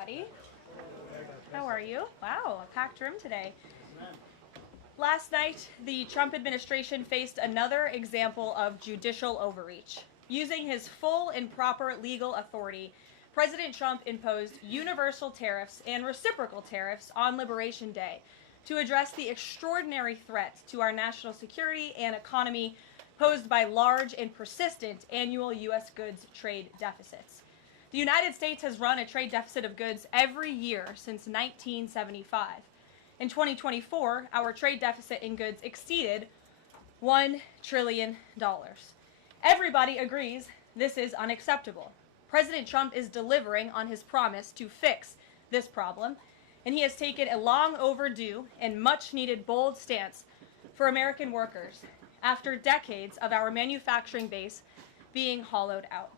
everybody. How are you? Wow, a packed room today. Last night, the Trump administration faced another example of judicial overreach. Using his full and proper legal authority, President Trump imposed universal tariffs and reciprocal tariffs on Liberation Day to address the extraordinary threat to our national security and economy posed by large and persistent annual U.S. goods trade deficits. The United States has run a trade deficit of goods every year since 1975. In 2024, our trade deficit in goods exceeded $1 trillion. Everybody agrees this is unacceptable. President Trump is delivering on his promise to fix this problem, and he has taken a long overdue and much needed bold stance for American workers after decades of our manufacturing base being hollowed out.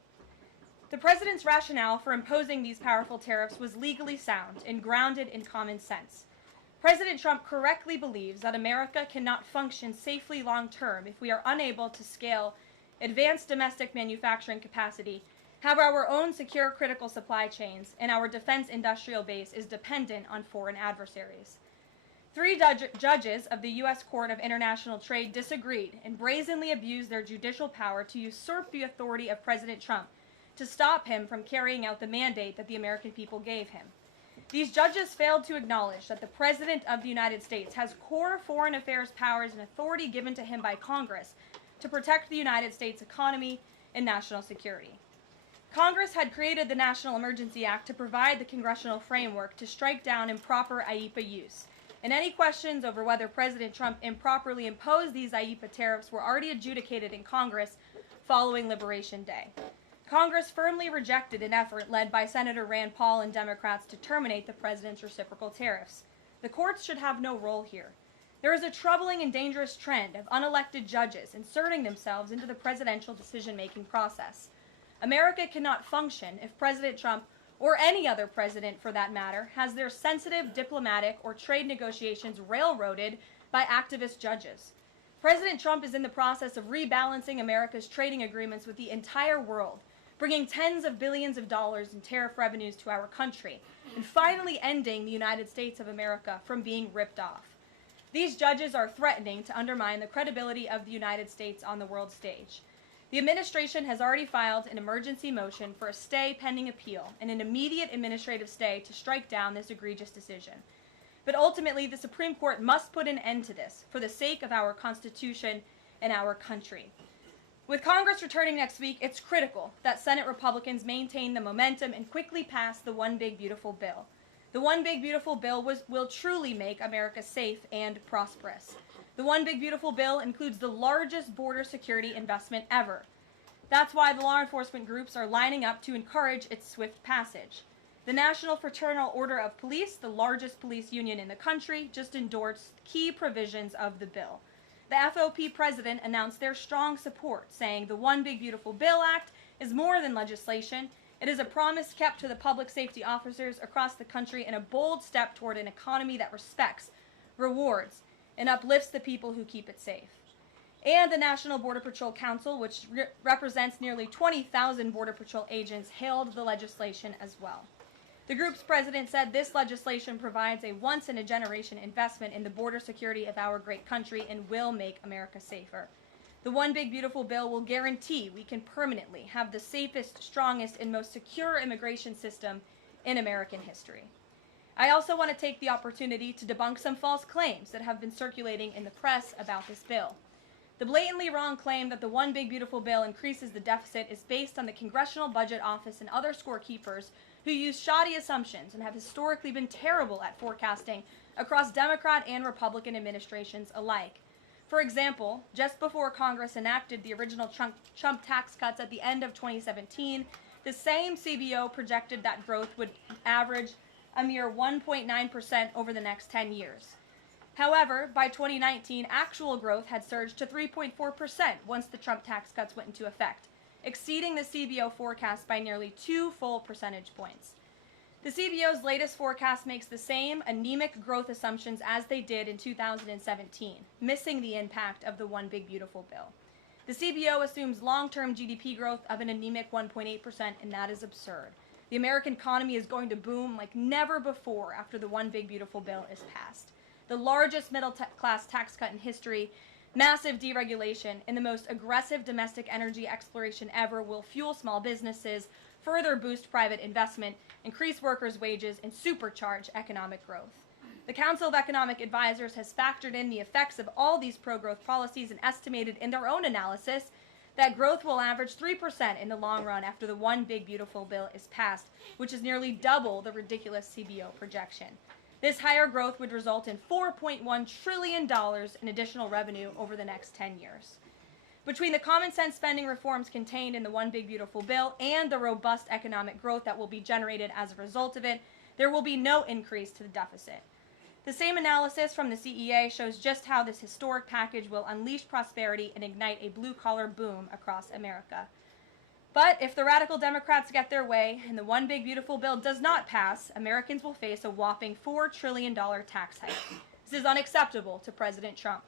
The president's rationale for imposing these powerful tariffs was legally sound and grounded in common sense. President Trump correctly believes that America cannot function safely long-term if we are unable to scale advanced domestic manufacturing capacity, have our own secure critical supply chains, and our defense industrial base is dependent on foreign adversaries. Three judges of the U.S. Court of International Trade disagreed and brazenly abused their judicial power to usurp the authority of President Trump to stop him from carrying out the mandate that the American people gave him. These judges failed to acknowledge that the President of the United States has core foreign affairs powers and authority given to him by Congress to protect the United States economy and national security. Congress had created the National Emergency Act to provide the congressional framework to strike down improper IEEPA use, and any questions over whether President Trump improperly imposed these IEEPA tariffs were already adjudicated in Congress following Liberation Day. Congress firmly rejected an effort led by Senator Rand Paul and Democrats to terminate the president's reciprocal tariffs. The courts should have no role here. There is a troubling and dangerous trend of unelected judges inserting themselves into the presidential decision-making process. America cannot function if President Trump, or any other president for that matter, has their sensitive diplomatic or trade negotiations railroaded by activist judges. President Trump is in the process of rebalancing America's trading agreements with the entire world, bringing tens of billions of dollars in tariff revenues to our country, and finally ending the United States of America from being ripped off. These judges are threatening to undermine the credibility of the United States on the world stage. The administration has already filed an emergency motion for a stay pending appeal and an immediate administrative stay to strike down this egregious decision. But ultimately, the Supreme Court must put an end to this for the sake of our Constitution and our country. With Congress returning next week, it's critical that Senate Republicans maintain the momentum and quickly pass the One Big Beautiful Bill. The One Big Beautiful Bill will truly make America safe and prosperous. The One Big Beautiful Bill includes the largest border security investment ever. That's why the law enforcement groups are lining up to encourage its swift passage. The National Fraternal Order of Police, the largest police union in the country, just endorsed key provisions of the bill. The FOP president announced their strong support, saying the One Big Beautiful Bill Act is more than legislation. It is a promise kept to the public safety officers across the country and a bold step toward an economy that respects, rewards, and uplifts the people who keep it safe. And the National Border Patrol Council, which represents nearly 20,000 Border Patrol agents, hailed the legislation as well. The group's president said this legislation provides a once-in-a-generation investment in the border security of our great country and will make America safer. The One Big Beautiful Bill will guarantee we can permanently have the safest, strongest, and most secure immigration system in American history. I also want to take the opportunity to debunk some false claims that have been circulating in the press about this bill. The blatantly wrong claim that the One Big Beautiful Bill increases the deficit is based on the Congressional Budget Office and other scorekeepers who use shoddy assumptions and have historically been terrible at forecasting across Democrat and Republican administrations alike. For example, just before Congress enacted the original Trump tax cuts at the end of 2017, the same CBO projected that growth would average a mere 1.9% over the next 10 years. However, by 2019, actual growth had surged to 3.4% once the Trump tax cuts went into effect, exceeding the CBO forecast by nearly 2 full percentage points. The CBO's latest forecast makes the same anemic growth assumptions as they did in 2017, missing the impact of the One Big Beautiful Bill. The CBO assumes long-term GDP growth of an anemic 1.8%, and that is absurd. The American economy is going to boom like never before after the One Big Beautiful Bill is passed. The largest middle-class tax cut in history, massive deregulation, and the most aggressive domestic energy exploration ever will fuel small businesses, further boost private investment, increase workers' wages, and supercharge economic growth. The Council of Economic Advisors has factored in the effects of all these pro-growth policies and estimated in their own analysis that growth will average 3% in the long run after the One Big Beautiful Bill is passed, which is nearly double the ridiculous CBO projection. This higher growth would result in $4.1 trillion in additional revenue over the next 10 years. Between the common sense spending reforms contained in the One Big Beautiful Bill and the robust economic growth that will be generated as a result of it, there will be no increase to the deficit. The same analysis from the CEA shows just how this historic package will unleash prosperity and ignite a blue-collar boom across America. But if the radical Democrats get their way and the One Big Beautiful Bill does not pass, Americans will face a whopping $4 trillion tax hike. This is unacceptable to President Trump.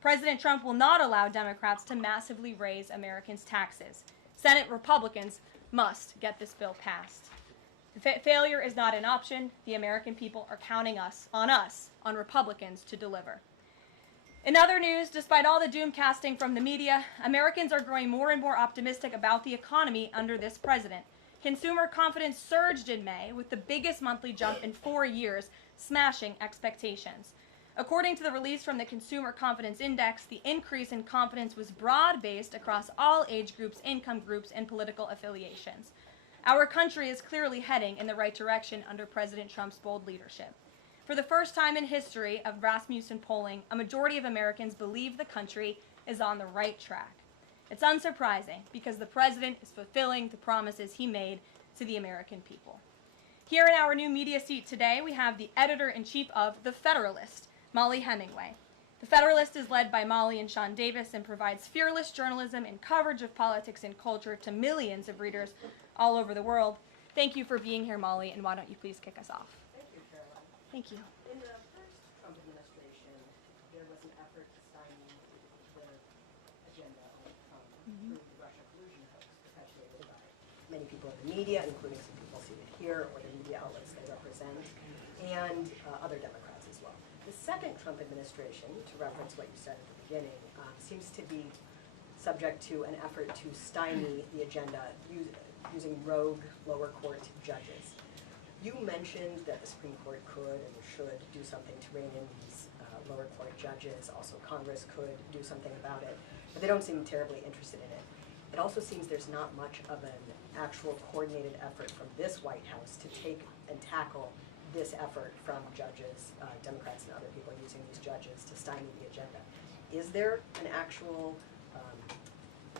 President Trump will not allow Democrats to massively raise Americans' taxes. Senate Republicans must get this bill passed. Failure is not an option. The American people are counting on Republicans to deliver. In other news, despite all the doom casting from the media, Americans are growing more and more optimistic about the economy under this president. Consumer confidence surged in May with the biggest monthly jump in 4 years, smashing expectations. According to the release from the Consumer Confidence Index, the increase in confidence was broad-based across all age groups, income groups, and political affiliations. Our country is clearly heading in the right direction under President Trump's bold leadership. For the first time in history of Rasmussen polling, a majority of Americans believe the country is on the right track. It's unsurprising because the president is fulfilling the promises he made to the American people. Here in our new media seat today, we have the editor-in-chief of The Federalist, Molly Hemingway. The Federalist is led by Molly and Sean Davis and provides fearless journalism and coverage of politics and culture to millions of readers all over the world. Thank you for being here, Molly, and why don't you please kick us off? Thank you, Karoline. Thank you. In the first Trump administration, there was an effort to stymie the agenda on Trump through the Russia collusion hoax perpetuated by many people in the media, including some people seated here, or the media outlets they represent, and other Democrats as well. The second Trump administration, to reference what you said at the beginning, seems to be subject to an effort to stymie the agenda using rogue lower court judges. You mentioned that the Supreme Court could and should do something to rein in these lower court judges. Also, Congress could do something about it, but they don't seem terribly interested in it. It also seems there's not much of an actual coordinated effort from this White House to take and tackle this effort from judges, Democrats and other people using these judges to stymie the agenda. Is there an actual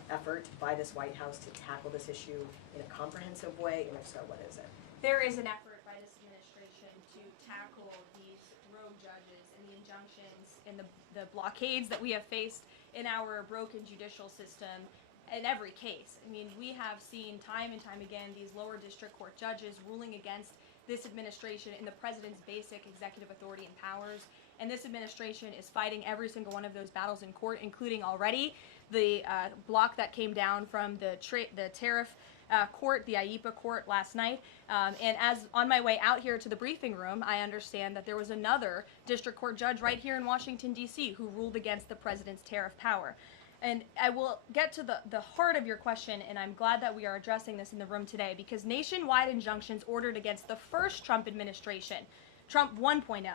effort by this White House to tackle this issue in a comprehensive way, and if so, what is it? There is an effort by this administration to tackle these rogue judges and the injunctions and the blockades that we have faced in our broken judicial system in every case. I mean, we have seen time and time again these lower district court judges ruling against this administration in the president's basic executive authority and powers. And this administration is fighting every single one of those battles in court, including already the block that came down from the tariff court, the IEPA court last night. And as on my way out here to the briefing room, I understand that there was another district court judge right here in Washington, D.C. who ruled against the president's tariff power. And I will get to the heart of your question, and I'm glad that we are addressing this in the room today, because nationwide injunctions ordered against the first Trump administration, Trump 1.0,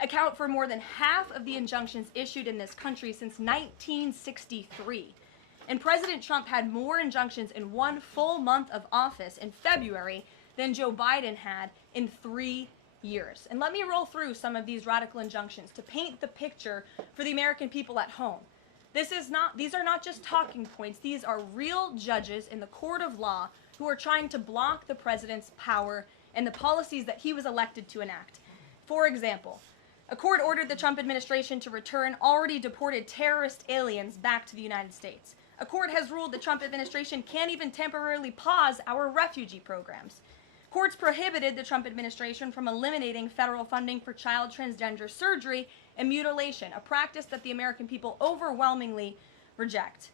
account for more than half of the injunctions issued in this country since 1963. And President Trump had more injunctions in one full month of office in February than Joe Biden had in 3 years. And let me roll through some of these radical injunctions to paint the picture for the American people at home. These are not just talking points. These are real judges in the court of law who are trying to block the president's power and the policies that he was elected to enact. For example, a court ordered the Trump administration to return already deported terrorist aliens back to the United States. A court has ruled the Trump administration can't even temporarily pause our refugee programs. Courts prohibited the Trump administration from eliminating federal funding for child transgender surgery and mutilation, a practice that the American people overwhelmingly reject.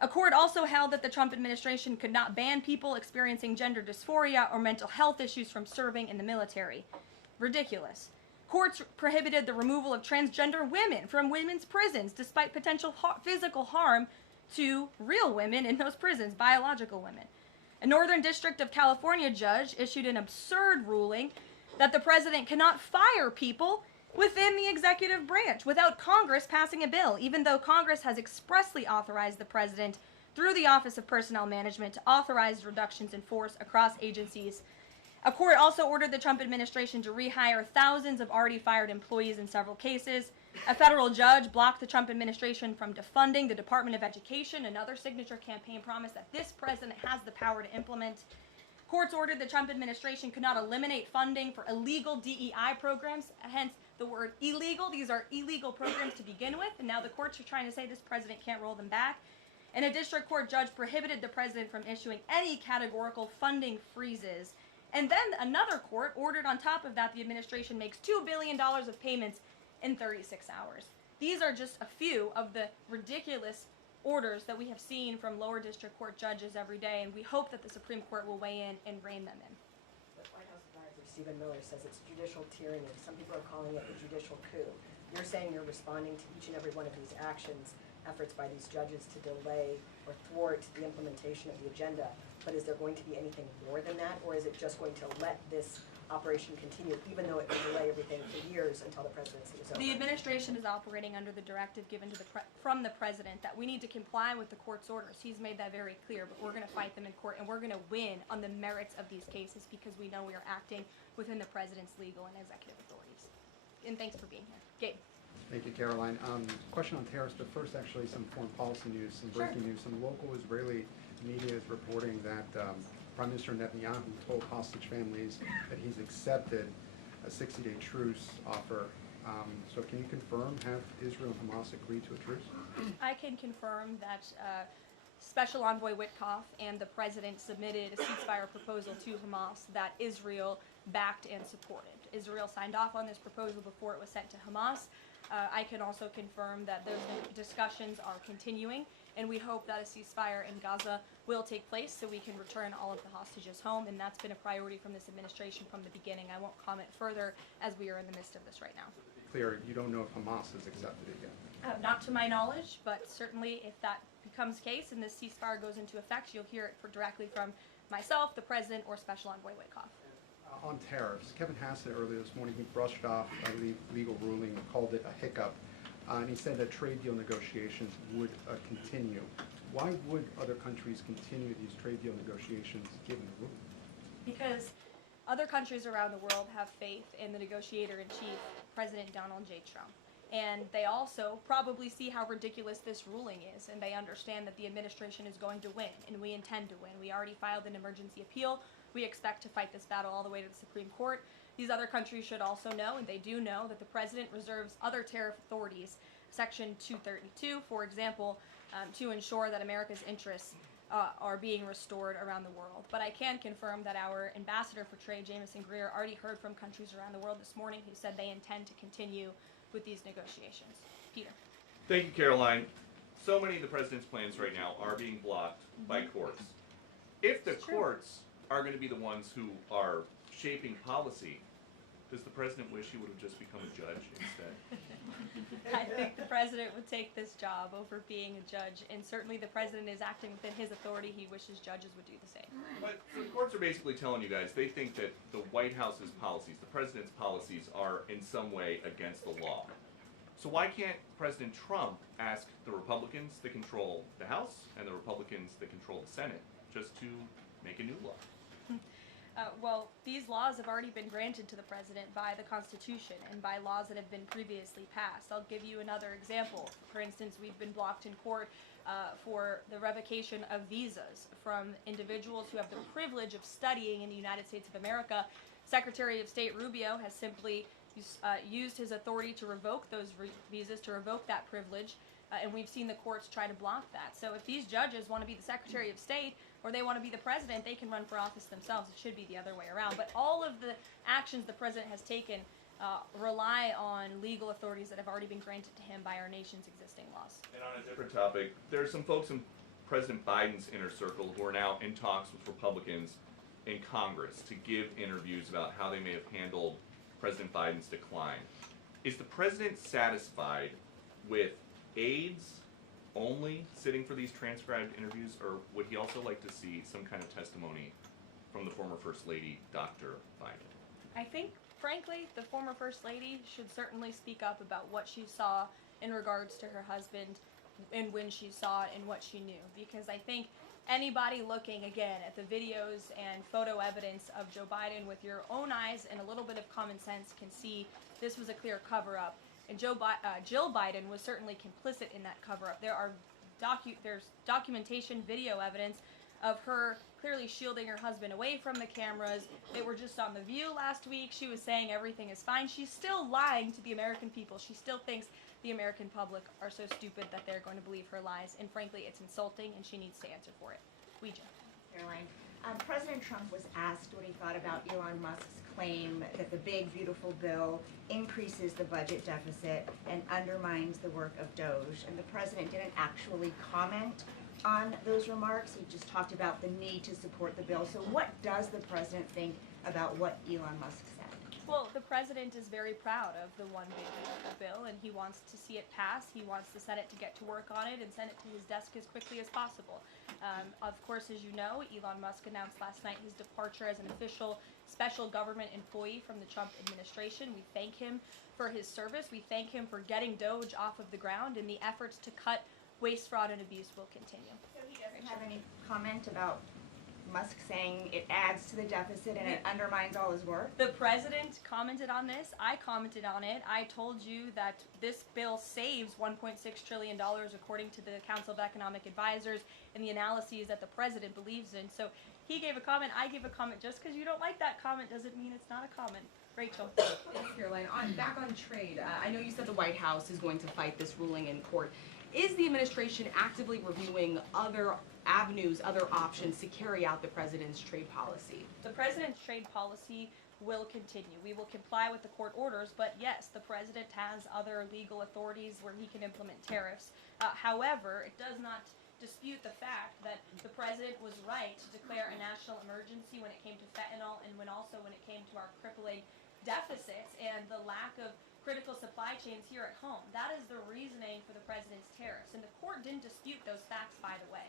A court also held that the Trump administration could not ban people experiencing gender dysphoria or mental health issues from serving in the military. Ridiculous. Courts prohibited the removal of transgender women from women's prisons despite potential physical harm to real women in those prisons, biological women. A Northern District of California judge issued an absurd ruling that the president cannot fire people within the executive branch without Congress passing a bill, even though Congress has expressly authorized the president through the Office of Personnel Management to authorize reductions in force across agencies. A court also ordered the Trump administration to rehire thousands of already fired employees in several cases. A federal judge blocked the Trump administration from defunding the Department of Education, another signature campaign promise that this president has the power to implement. Courts ordered the Trump administration could not eliminate funding for illegal DEI programs, hence the word illegal. These are illegal programs to begin with, and now the courts are trying to say this president can't roll them back. And a district court judge prohibited the president from issuing any categorical funding freezes. And then another court ordered on top of that the administration makes $2 billion of payments in 36 hours. These are just a few of the ridiculous orders that we have seen from lower district court judges every day, and we hope that the Supreme Court will weigh in and rein them in. The White House advisor Stephen Miller says it's judicial tyranny. Some people are calling it a judicial coup. You're saying you're responding to each and every one of these actions, efforts by these judges to delay or thwart the implementation of the agenda, but is there going to be anything more than that, or is it just going to let this operation continue, even though it will delay everything for years until the presidency is over? The administration is operating under the directive given to from the president that we need to comply with the court's orders. He's made that very clear, but we're going to fight them in court, and we're going to win on the merits of these cases because we know we are acting within the president's legal and executive authorities. And thanks for being here. Gabe. Thank you, Karoline. Question on tariffs, but first actually some foreign policy news, some breaking news. Some local Israeli media is reporting that Prime Minister Netanyahu told hostage families that he's accepted a 60-day truce offer. So can you confirm, have Israel and Hamas agreed to a truce? I can confirm that Special Envoy Witkoff and the president submitted a ceasefire proposal to Hamas that Israel backed and supported. Israel signed off on this proposal before it was sent to Hamas. I can also confirm that those discussions are continuing, and we hope that a ceasefire in Gaza will take place so we can return all of the hostages home, and that's been a priority from this administration from the beginning. I won't comment further as we are in the midst of this right now. Clear, you don't know if Hamas has accepted it yet? Not to my knowledge, but certainly if that becomes the case and this ceasefire goes into effect, you'll hear it directly from myself, the president, or Special Envoy Witkoff. On tariffs, Kevin Hassett earlier this morning, he brushed off a legal ruling and called it a hiccup, and he said that trade deal negotiations would continue. Why would other countries continue these trade deal negotiations given the ruling? Because other countries around the world have faith in the negotiator-in-chief, President Donald J. Trump. And they also probably see how ridiculous this ruling is, and they understand that the administration is going to win, and we intend to win. We already filed an emergency appeal. We expect to fight this battle all the way to the Supreme Court. These other countries should also know, and they do know, that the president reserves other tariff authorities, Section 232, for example, to ensure that America's interests are being restored around the world. But I can confirm that our ambassador for trade, Jameson Greer, already heard from countries around the world this morning who said they intend to continue with these negotiations. Peter. Thank you, Karoline. So many of the president's plans right now are being blocked by courts. If the courts are going to be the ones who are shaping policy, does the president wish he would have just become a judge instead? I think the president would take this job over being a judge, and certainly the president is acting within his authority. He wishes judges would do the same. But the courts are basically telling you guys they think that the White House's policies, the president's policies, are in some way against the law. So why can't President Trump ask the Republicans that control the House and the Republicans that control the Senate just to make a new law? Well, these laws have already been granted to the president by the Constitution and by laws that have been previously passed. I'll give you another example. For instance, we've been blocked in court for the revocation of visas from individuals who have the privilege of studying in the United States of America. Secretary of State Rubio has simply used his authority to revoke those visas, to revoke that privilege, and we've seen the courts try to block that. So if these judges want to be the Secretary of State or they want to be the president, they can run for office themselves. It should be the other way around. But all of the actions the president has taken rely on legal authorities that have already been granted to him by our nation's existing laws. And on a different topic, there are some folks in President Biden's inner circle, who are now in talks with Republicans in Congress to give interviews about how they may have handled President Biden's decline. Is the president satisfied with aides only sitting for these transcribed interviews, or would he also like to see some kind of testimony from the former First Lady, Dr. Biden? I think, frankly, the former First Lady should certainly speak up about what she saw in regards to her husband and when she saw it and what she knew. Because I think anybody looking, again, at the videos and photo evidence of Joe Biden with your own eyes and a little bit of common sense can see this was a clear cover-up. And Jill Biden was certainly complicit in that cover-up. There's documentation, video evidence of her clearly shielding her husband away from the cameras. They were just on The View last week. She was saying everything is fine. She's still lying to the American people. She still thinks the American public are so stupid that they're going to believe her lies. And frankly, it's insulting, and she needs to answer for it. Caroline, President Trump was asked what he thought about Elon Musk's claim that the big, beautiful bill increases the budget deficit and undermines the work of DOJ. And the president didn't actually comment on those remarks. He just talked about the need to support the bill. So what does the president think about what Elon Musk said? Well, the president is very proud of the one big beautiful bill, and he wants to see it pass. He wants the Senate to get to work on it and send it to his desk as quickly as possible. Of course, as you know, Elon Musk announced last night his departure as an official special government employee from the Trump administration. We thank him for his service. We thank him for getting DOJ off of the ground, and the efforts to cut waste, fraud, and abuse will continue. So he doesn't have any comment about Musk saying it adds to the deficit and it undermines all his work? The president commented on this. I commented on it. I told you that this bill saves $1.6 trillion according to the Council of Economic Advisors and the analyses that the president believes in. So he gave a comment. I gave a comment. Just because you don't like that comment doesn't mean it's not a comment. Rachel. Thanks, Caroline. Back on trade, I know you said the White House is going to fight this ruling in court. Is the administration actively reviewing other avenues, other options to carry out the president's trade policy? The president's trade policy will continue. We will comply with the court orders, but yes, the president has other legal authorities where he can implement tariffs. However, it does not dispute the fact that the president was right to declare a national emergency when it came to fentanyl and when it came to our crippling deficits and the lack of critical supply chains here at home. That is the reasoning for the president's tariffs, and the court didn't dispute those facts, by the way.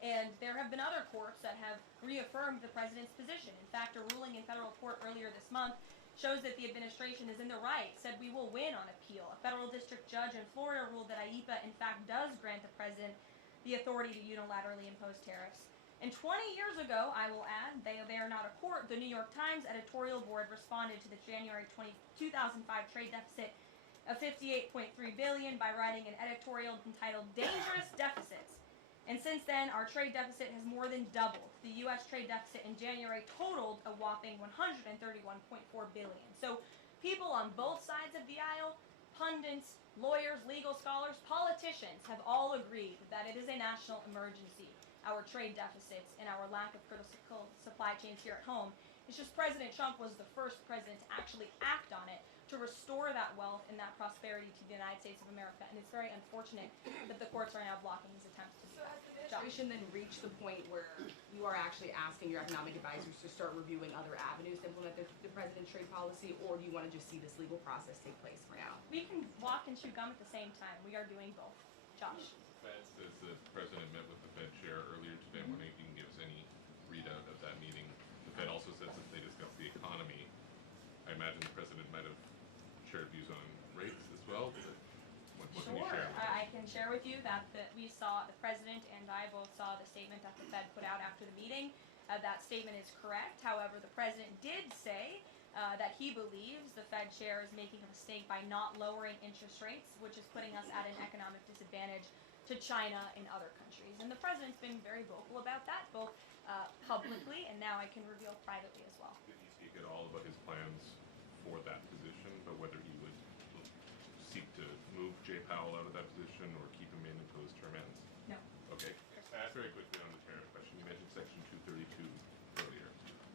And there have been other courts that have reaffirmed the president's position. In fact, a ruling in federal court earlier this month shows that the administration is in the right, said we will win on appeal. A federal district judge in Florida ruled that IEEPA, in fact, does grant the president the authority to unilaterally impose tariffs. And 20 years ago, I will add, they are not a court, the New York Times editorial board responded to the January 2005 trade deficit of $58.3 billion by writing an editorial entitled Dangerous Deficits. And since then, our trade deficit has more than doubled. The U.S. trade deficit in January totaled a whopping $131.4 billion. So people on both sides of the aisle, pundits, lawyers, legal scholars, politicians have all agreed that it is a national emergency, our trade deficits and our lack of critical supply chains here at home. It's just President Trump was the first president to actually act on it to restore that wealth and that prosperity to the United States of America. And it's very unfortunate that the courts are now blocking his attempts to do that. Has the administration then reached the point where you are actually asking your economic advisors to start reviewing other avenues to implement the president's trade policy, or do you want to just see this legal process take place for now? We can walk and chew gum at the same time. We are doing both. Josh. The Fed says the president met with the Fed chair earlier today. I'm wondering if you can give us any readout of that meeting. The Fed also says that they discussed the economy. I imagine the president might have shared views on rates as well. What can you share? I can share with you that we saw, the president and I both saw the statement that the Fed put out after the meeting. That statement is correct. However, the president did say that he believes the Fed chair is making a mistake by not lowering interest rates, which is putting us at an economic disadvantage to China and other countries. And the president's been very vocal about that, both publicly and now I can reveal privately as well. Did he speak at all about his plans for that position, but whether he would seek to move Jay Powell out of that position or keep him in until his term ends? No. Okay. Very quickly on the tariff question, you mentioned Section 232 earlier.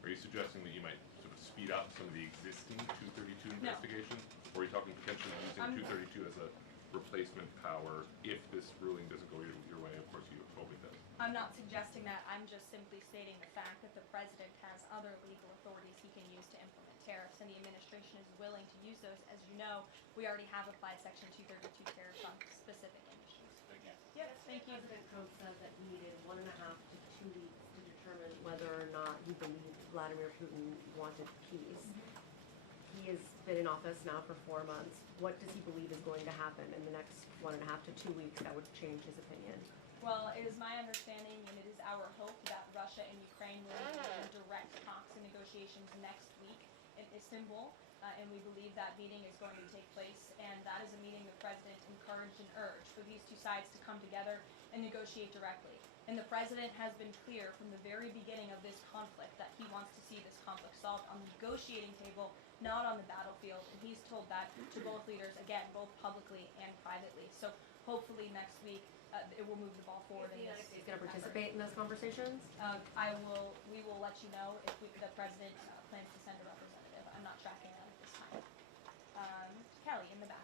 Are you suggesting that you might sort of speed up some of the existing 232 investigations? Or are you talking potentially using 232 as a replacement power if this ruling doesn't go your way? Of course, you hope it does. I'm not suggesting that. I'm just simply stating the fact that the president has other legal authorities he can use to implement tariffs, and the administration is willing to use those. As you know, we already have applied Section 232 tariffs on specific industries. Thank you. Yep, thank you. President Trump said that he needed 1.5 to 2 weeks to determine whether or not he believed Vladimir Putin wanted peace. He has been in office now for 4 months. What does he believe is going to happen in the next 1.5 to 2 weeks that would change his opinion? Well, it is my understanding, and it is our hope, that Russia and Ukraine will engage in direct talks and negotiations next week in Istanbul, and we believe that meeting is going to take place, and that is a meeting the president encouraged and urged for these two sides to come together and negotiate directly. And the president has been clear from the very beginning of this conflict that he wants to see this conflict solved on the negotiating table, not on the battlefield, and he's told that to both leaders, again, both publicly and privately. So hopefully next week, it will move the ball forward. Is the in United this States going to effort. participate in those conversations? We will let you know if the president plans to send a representative. I'm not tracking that at this time. Kelly, in the back.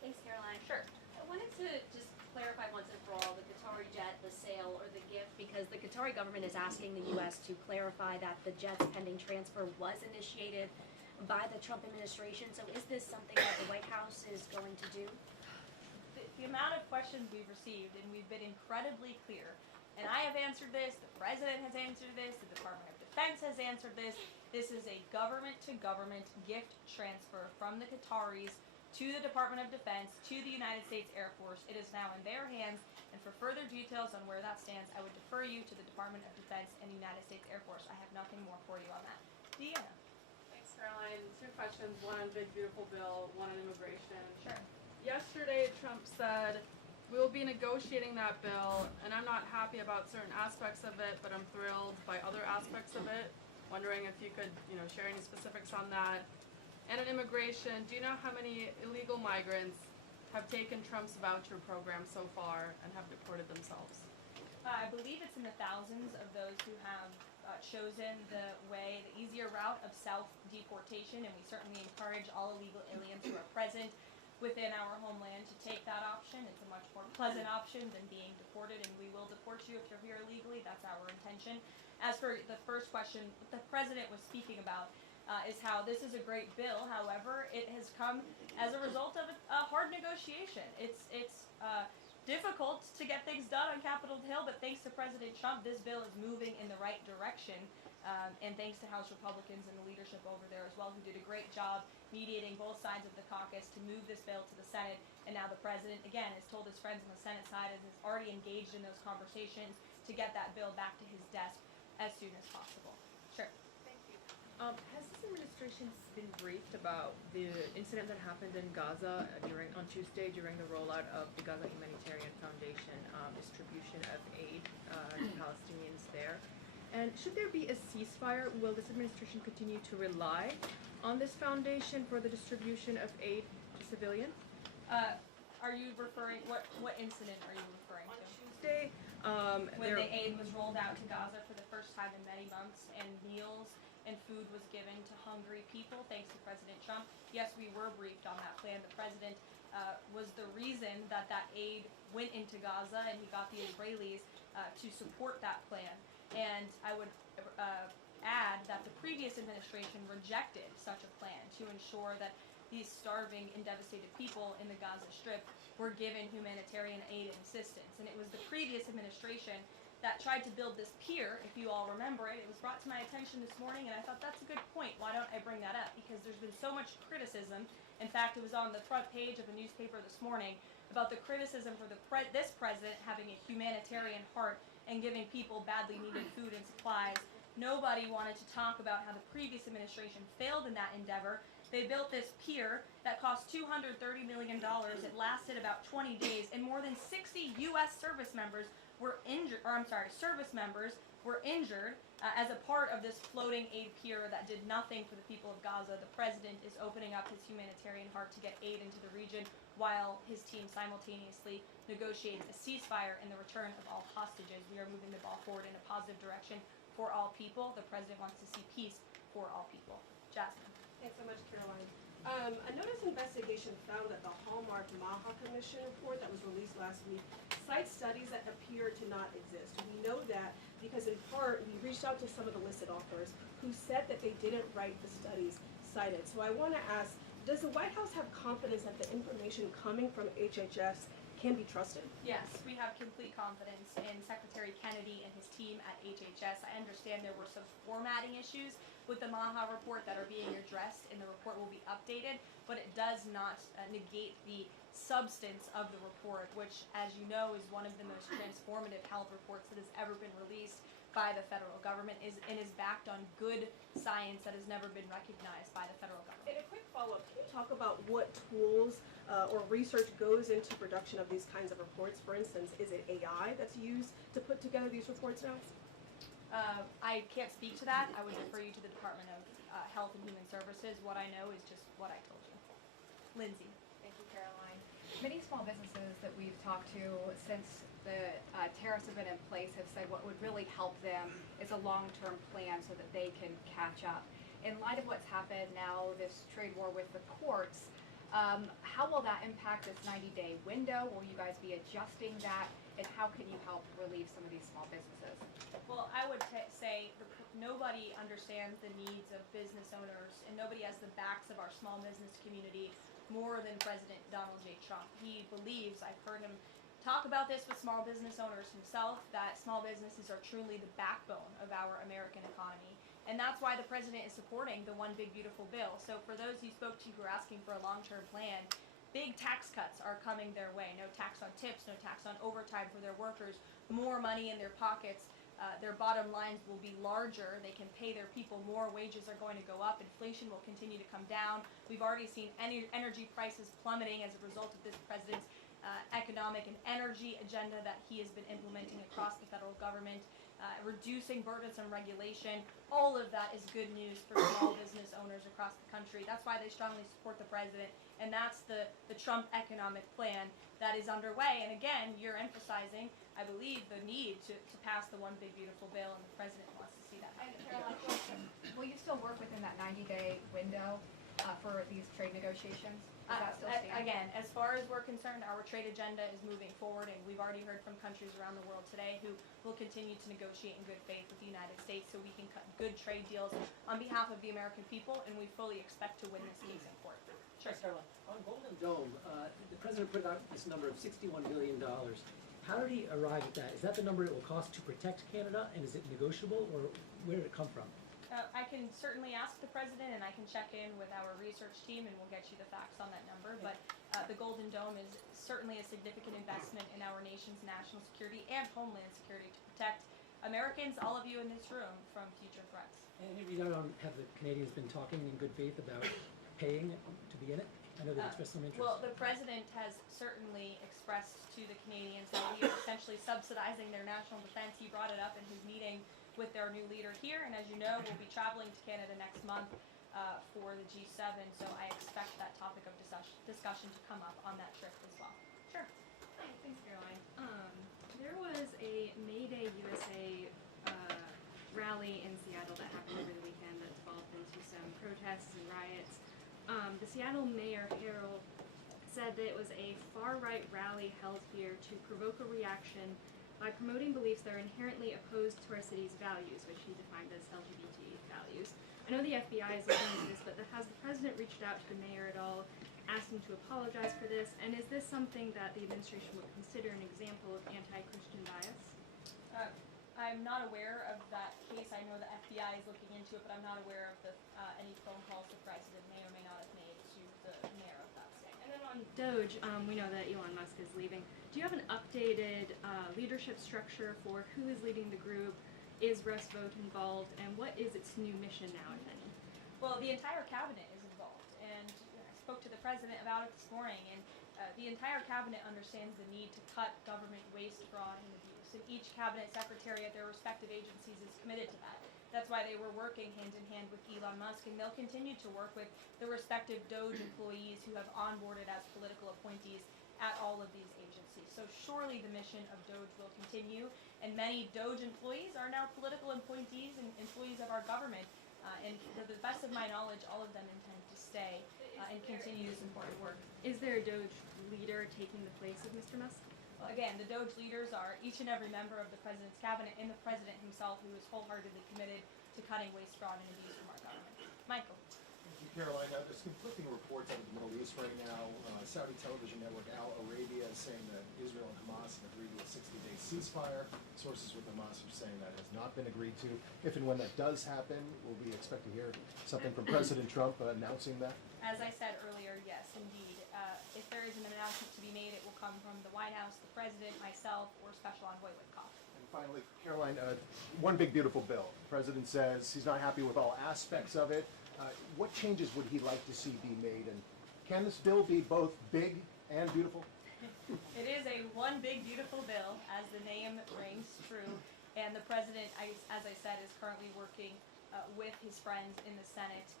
Thanks, Caroline. Sure. I wanted to just clarify once and for all the Qatari jet, the sale, or the gift, because the Qatari government is asking the U.S. to clarify that the jet's pending transfer was initiated by the Trump administration. So is this something that the White House is going to do? The amount of questions we've received, and we've been incredibly clear, and I have answered this, the president has answered this, the Department of Defense has answered this. This is a government-to-government gift transfer from the Qataris to the Department of Defense, to the United States Air Force. It is now in their hands, and for further details on where that stands, I would defer you to the Department of Defense and the United States Air Force. I have nothing more for you on that. Deanna. Thanks, Caroline. 2 questions, one on Big Beautiful Bill, one on immigration. Sure. Yesterday, Trump said, we will be negotiating that bill, and I'm not happy about certain aspects of it, but I'm thrilled by other aspects of it. Wondering if you could, share any specifics on that. And on immigration, do you know how many illegal migrants have taken Trump's voucher program so far and have deported themselves? I believe it's in the thousands of those who have chosen the easier route of self-deportation, and we certainly encourage all illegal aliens who are present within our homeland to take that option. It's a much more pleasant option than being deported, and we will deport you if you're here illegally. That's our intention. As for the first question, what the president was speaking about is how this is a great bill. However, it has come as a result of a hard negotiation. It's difficult to get things done on Capitol Hill, but thanks to President Trump, this bill is moving in the right direction. And thanks to House Republicans and the leadership over there as well, who did a great job mediating both sides of the caucus to move this bill to the Senate. And now the president, again, has told his friends on the Senate side and is already engaged in those conversations to get that bill back to his desk as soon as possible. Sure. Thank you. Has this administration been briefed about the incident that happened in Gaza on Tuesday during the rollout of the Gaza Humanitarian Foundation distribution of aid to Palestinians there? And should there be a ceasefire, will this administration continue to rely on this foundation for the distribution of aid to civilians? Are you referring, what incident are you referring On to? Tuesday, When the aid was rolled out to Gaza for the first time in many months, and meals and food was given to hungry people, thanks to President Trump. Yes, we were briefed on that plan. The president was the reason that aid went into Gaza, and he got the Israelis to support that plan. And I would add that the previous administration rejected such a plan to ensure that these starving and devastated people in the Gaza Strip were given humanitarian aid and assistance. And it was the previous administration that tried to build this pier, if you all remember it. It was brought to my attention this morning, and I thought that's a good point. Why don't I bring that up? Because there's been so much criticism. In fact, it was on the front page of a newspaper this morning about the criticism for this president having a humanitarian heart and giving people badly needed food and supplies. Nobody wanted to talk about how the previous administration failed in that endeavor. They built this pier that cost $230 million. It lasted about 20 days, and more than 60 U.S. service members were injured, as a part of this floating aid pier that did nothing for the people of Gaza. The president is opening up his humanitarian heart to get aid into the region, while his team simultaneously negotiates a ceasefire and the return of all hostages. We are moving the ball forward in a positive direction for all people. The president wants to see peace for all people. Jasmine. Thanks so much, Caroline. A notice investigation found that the Hallmark Maha Commission report that was released last week cite studies that appear to not exist. We know that because in part we reached out to some of the listed authors who said that they didn't write the studies cited. So I want to ask, does the White House have confidence that the information coming from HHS can be trusted? Yes, we have complete confidence in Secretary Kennedy and his team at HHS. I understand there were some formatting issues with the Maha report that are being addressed, and the report will be updated, but it does not negate the substance of the report, which, as you know, is one of the most transformative health reports that has ever been released by the federal government and is backed on good science that has never been recognized by the federal government. And a quick follow-up, can you talk about what tools or research goes into production of these kinds of reports? For instance, is it AI that's used to put together these reports now? I can't speak to that. I would refer you to the Department of Health and Human Services. What I know is just what I told you. Lindsay. Thank you, Caroline. Many small businesses that we've talked to since the tariffs have been in place have said what would really help them is a long-term plan so that they can catch up. In light of what's happened now, this trade war with the courts, how will that impact this 90-day window? Will you guys be adjusting that? And how can you help relieve some of these small businesses? Well, I would say nobody understands the needs of business owners, and nobody has the backs of our small business community more than President Donald J. Trump. He believes, I've heard him talk about this with small business owners himself, that small businesses are truly the backbone of our American economy. And that's why the president is supporting the One Big Beautiful Bill. So for those you spoke to who are asking for a long-term plan, big tax cuts are coming their way. No tax on tips, no tax on overtime for their workers, more money in their pockets. Their bottom lines will be larger. They can pay their people more. Wages are going to go up. Inflation will continue to come down. We've already seen energy prices plummeting as a result of this president's economic and energy agenda that he has been implementing across the federal government, reducing burdensome regulation. All of that is good news for small business owners across the country. That's why they strongly support the president, and that's the Trump economic plan that is underway. And again, you're emphasizing, I believe, the need to pass the One Big Beautiful Bill, and the president wants to see that. And Caroline, will you still work within that 90-day window for these trade negotiations? Does that still stand? Again, as far as we're concerned, our trade agenda is moving forward, and we've already heard from countries around the world today who will continue to negotiate in good faith with the United States so we can cut good trade deals on behalf of the American people, and we fully expect to win this case in court. Sure. Caroline, on Golden Dome, the president put out this number of $61 billion. How did he arrive at that? Is that the number it will cost to protect Canada, and is it negotiable, or where did it come from? I can certainly ask the president, and I can check in with our research team, and we'll get you the facts on that number. But the Golden Dome is certainly a significant investment in our nation's national security and homeland security to protect Americans, all of you in this room, from future threats. And have the Canadians been talking in good faith about paying to be in it? I know they expressed some interest. Well, the president has certainly expressed to the Canadians that we are essentially subsidizing their national defense. He brought it up in his meeting with their new leader here, and as you know, we'll be traveling to Canada next month for the G7, so I expect that topic of discussion to come up on that trip as well. Sure. Hi, thanks, Caroline. There was a May Day USA rally in Seattle that happened over the weekend that developed into some protests and riots. The Seattle Mayor Harrell said that it was a far-right rally held here to provoke a reaction by promoting beliefs that are inherently opposed to our city's values, which he defined as LGBT values. I know the FBI is looking into this, but has the president reached out to the mayor at all, asked him to apologize for this, and is this something that the administration would consider an example of anti-Christian bias? I'm not aware of that case. I know the FBI is looking into it, but I'm not aware of any phone calls the president may or may not have made to the mayor of that state. And then on Doge, we know that Elon Musk is leaving. Do you have an updated leadership structure for who is leading the group? Is Russ Vought involved? And what is its new mission now, if any? Well, the entire cabinet is involved, and I spoke to the president about it this morning, and the entire cabinet understands the need to cut government waste, fraud, and abuse. And each cabinet secretary at their respective agencies is committed to that. That's why they were working hand in hand with Elon Musk, and they'll continue to work with the respective Doge employees who have onboarded as political appointees at all of these agencies. So surely the mission of Doge will continue, and many Doge employees are now political appointees and employees of our government. And to the best of my knowledge, all of them intend to stay and continue this important work. Is there a Doge leader taking the place of Mr. Musk? Well, again, the Doge leaders are each and every member of the president's cabinet and the president himself, who is wholeheartedly committed to cutting waste, fraud, and abuse from our government. Michael. Thank you, Caroline. There's conflicting reports out of the Middle East right now. Saudi television network Al Arabia is saying that Israel and Hamas have agreed to a 60-day ceasefire. Sources with Hamas are saying that has not been agreed to. If and when that does happen, will we expect to hear something from President Trump announcing that? As I said earlier, yes, indeed. If there is an announcement to be made, it will come from the White House, the president, myself, or Special Envoy Witkoff. And finally, Caroline, one big beautiful bill. The president says he's not happy with all aspects of it. What changes would he like to see be made? And can this bill be both big and beautiful? It is a one big beautiful bill, as the name rings true. And the president, as I said, is currently working with his friends in the Senate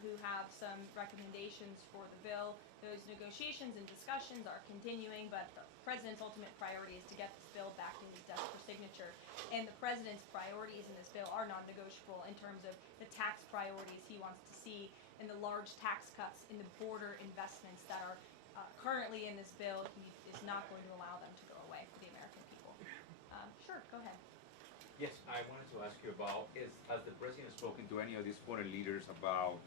who have some recommendations for the bill. Those negotiations and discussions are continuing, but the president's ultimate priority is to get this bill back to his desk for signature. And the president's priorities in this bill are non-negotiable in terms of the tax priorities he wants to see and the large tax cuts in the border investments that are currently in this bill. He is not going to allow them to go away for the American people. Sure, go ahead. Yes, I wanted to ask you about, has the president spoken to any of these foreign leaders about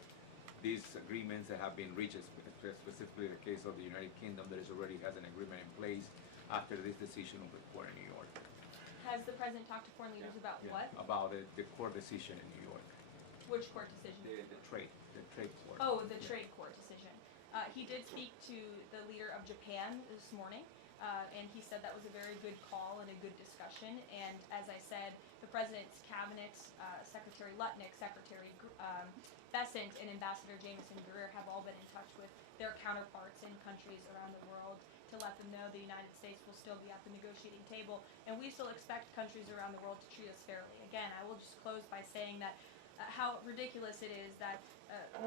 these agreements that have been reached, specifically the case of the United Kingdom that already has an agreement in place after this decision of the court in New York? Has the president talked to foreign leaders about what? About the court decision in New York. Which court decision? The trade court. Oh, the trade court decision. He did speak to the leader of Japan this morning. And he said that was a very good call and a good discussion. And as I said, the president's cabinet, Secretary Lutnick, Secretary Bessent, and Ambassador Jameson Greer have all been in touch with their counterparts in countries around the world to let them know the United States will still be at the negotiating table. And we still expect countries around the world to treat us fairly. Again, I will just close by saying that how ridiculous it is that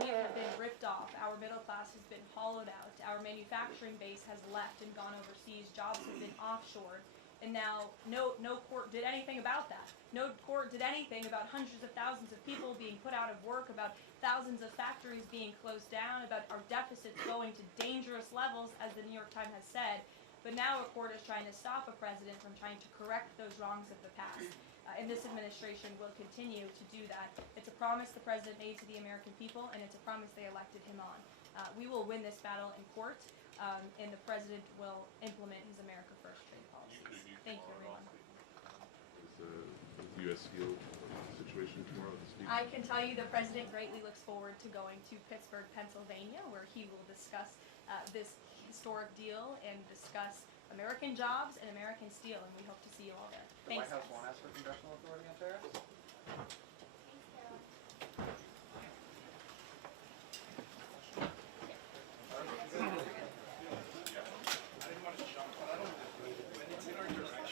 we have been ripped off. Our middle class has been hollowed out. Our manufacturing base has left and gone overseas. Jobs have been offshored. And now no court did anything about that. No court did anything about hundreds of thousands of people being put out of work, about thousands of factories being closed down, about our deficits going to dangerous levels, as the New York Times has said. But now a court is trying to stop a president from trying to correct those wrongs of the past. And this administration will continue to do that. It's a promise the president made to the American people, and it's a promise they elected him on. We will win this battle in court, and the president will implement his America First trade policies. Thank you, everyone. Is the U.S. Steel situation tomorrow? I can tell you the president greatly looks forward to going to Pittsburgh, Pennsylvania, where he will discuss this historic deal and discuss American jobs and American steel, and we hope to see you all there. The Thanks, White House guys. won't ask for congressional authority on tariffs?